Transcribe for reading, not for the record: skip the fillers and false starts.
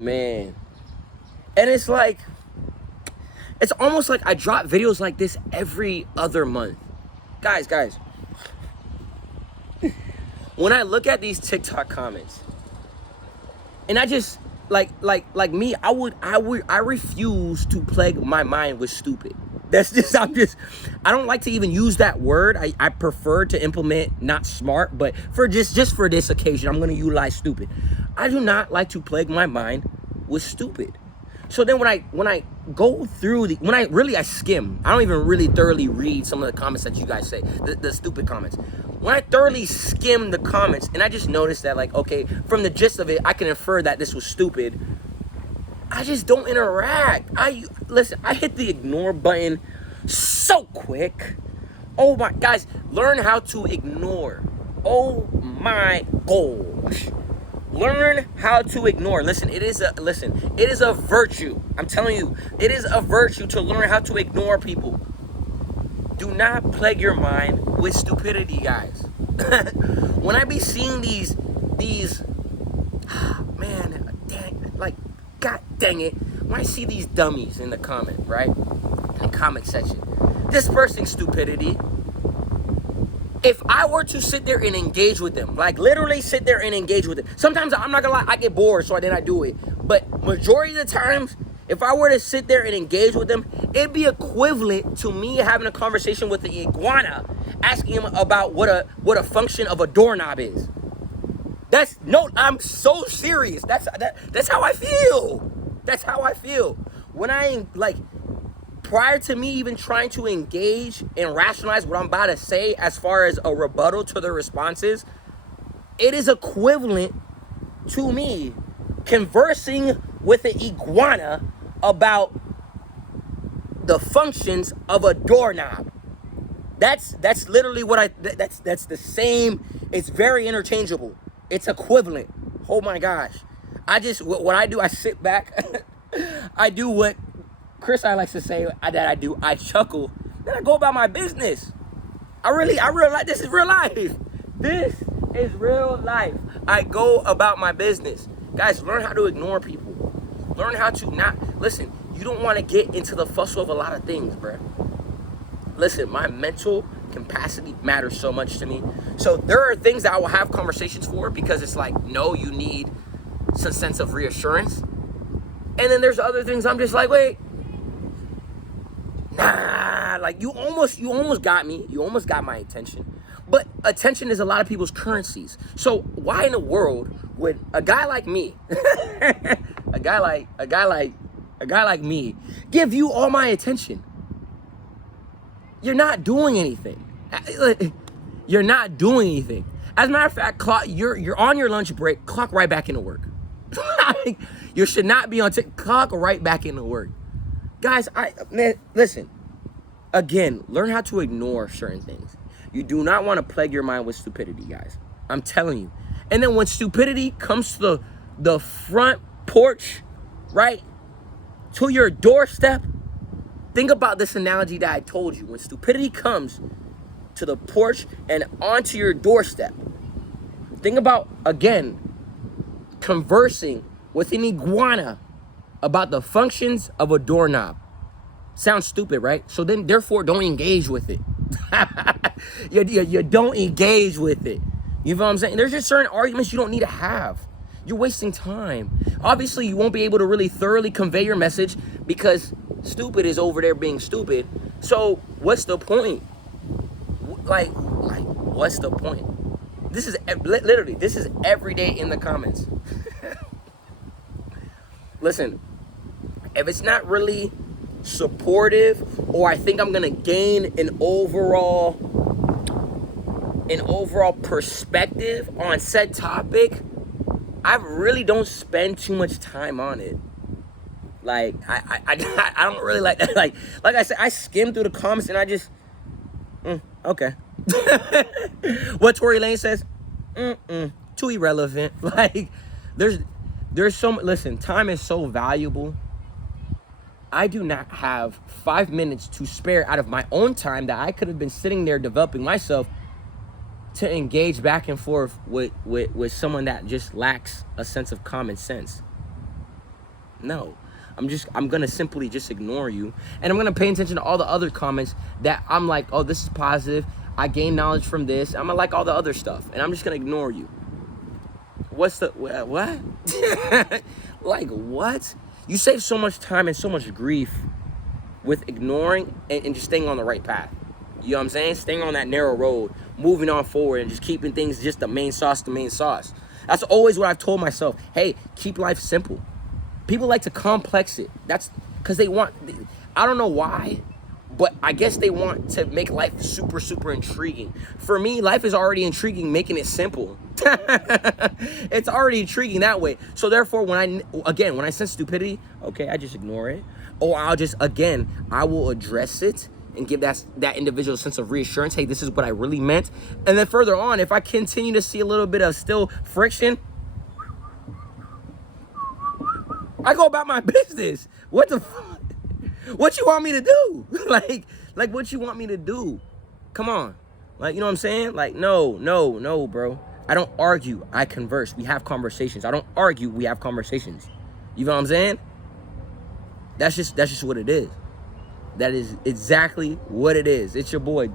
Man. And it's like, it's almost like I drop videos like this every other month. Guys. When I look at these TikTok comments, and I just, like me, I refuse to plague my mind with stupid. That's just, I don't like to even use that word. I prefer to implement not smart, but for just for this occasion, I'm gonna utilize stupid. I do not like to plague my mind with stupid. So then when I go through when I skim, I don't even really thoroughly read some of the comments that you guys say, the stupid comments. When I thoroughly skim the comments and I just notice that, like, okay, from the gist of it, I can infer that this was stupid, I just don't interact. Listen, I hit the ignore button so quick. Oh my, guys, learn how to ignore. Oh my gosh. Learn how to ignore. Listen, it is a virtue. I'm telling you, it is a virtue to learn how to ignore people. Do not plague your mind with stupidity, guys. When I be seeing these, man, god dang it. When I see these dummies in the comment, right? In the comment section, this person's stupidity. If I were to sit there and engage with them, like literally sit there and engage with them, sometimes I'm not gonna lie, I get bored, so then I do it. But majority of the times, if I were to sit there and engage with them, it'd be equivalent to me having a conversation with the iguana, asking him about what a function of a doorknob is. I'm so serious. That's how I feel. That's how I feel. When prior to me even trying to engage and rationalize what I'm about to say as far as a rebuttal to their responses, it is equivalent to me conversing with an iguana about the functions of a doorknob. That's literally what that's the same. It's very interchangeable. It's equivalent. Oh my gosh. What I do, I sit back. I do what Chris likes to say that I do. I chuckle. Then I go about my business. I realize this is real life. This is real life. I go about my business. Guys, learn how to ignore people. Learn how to not, listen, you don't want to get into the fuss of a lot of things, bruh. Listen, my mental capacity matters so much to me. So there are things that I will have conversations for because it's like, no, you need some sense of reassurance. And then there's other things I'm just like, wait, nah, like you almost got me. You almost got my attention. But attention is a lot of people's currencies. So why in the world would a guy like me, a guy like me, give you all my attention? You're not doing anything. You're not doing anything. As a matter of fact, you're on your lunch break. Clock right back into work. You should not be on clock right back into work. Guys, listen. Again, learn how to ignore certain things. You do not want to plague your mind with stupidity, guys. I'm telling you. And then when stupidity comes to the front porch, right, to your doorstep, think about this analogy that I told you. When stupidity comes to the porch and onto your doorstep, think about, again, conversing with an iguana about the functions of a doorknob. Sounds stupid, right? So then, therefore, don't engage with it. You don't engage with it. You know what I'm saying? There's just certain arguments you don't need to have. You're wasting time. Obviously, you won't be able to really thoroughly convey your message because stupid is over there being stupid. So what's the point? Like what's the point? This is literally, this is every day in the comments. Listen, if it's not really supportive, or I think I'm gonna gain an overall perspective on said topic, I really don't spend too much time on it. Like I don't really like that. Like I said, I skim through the comments and I just okay. What Tory Lane says, too irrelevant. Like there's so much. Listen, time is so valuable. I do not have 5 minutes to spare out of my own time that I could have been sitting there developing myself to engage back and forth with someone that just lacks a sense of common sense. No. I'm gonna simply just ignore you, and I'm gonna pay attention to all the other comments that I'm like, oh, this is positive, I gain knowledge from this, I'm gonna like all the other stuff, and I'm just gonna ignore you. What's the, what? Like, what? You save so much time and so much grief with ignoring and just staying on the right path. You know what I'm saying? Staying on that narrow road, moving on forward, and just keeping things just the main sauce, the main sauce. That's always what I've told myself. Hey, keep life simple. People like to complex it. That's because they want, I don't know why, but I guess they want to make life super, super intriguing. For me, life is already intriguing, making it simple. It's already intriguing that way. So therefore, when I sense stupidity, okay, I just ignore it. Or I'll just, again, I will address it and give that individual a sense of reassurance. Hey, this is what I really meant. And then further on, if I continue to see a little bit of still friction, I go about my business. What the fuck? What you want me to do? like what you want me to do? Come on. Like, you know what I'm saying? Like, no, bro. I don't argue. I converse. We have conversations. I don't argue. We have conversations. You know what I'm saying? That's just what it is. That is exactly what it is. It's your boy.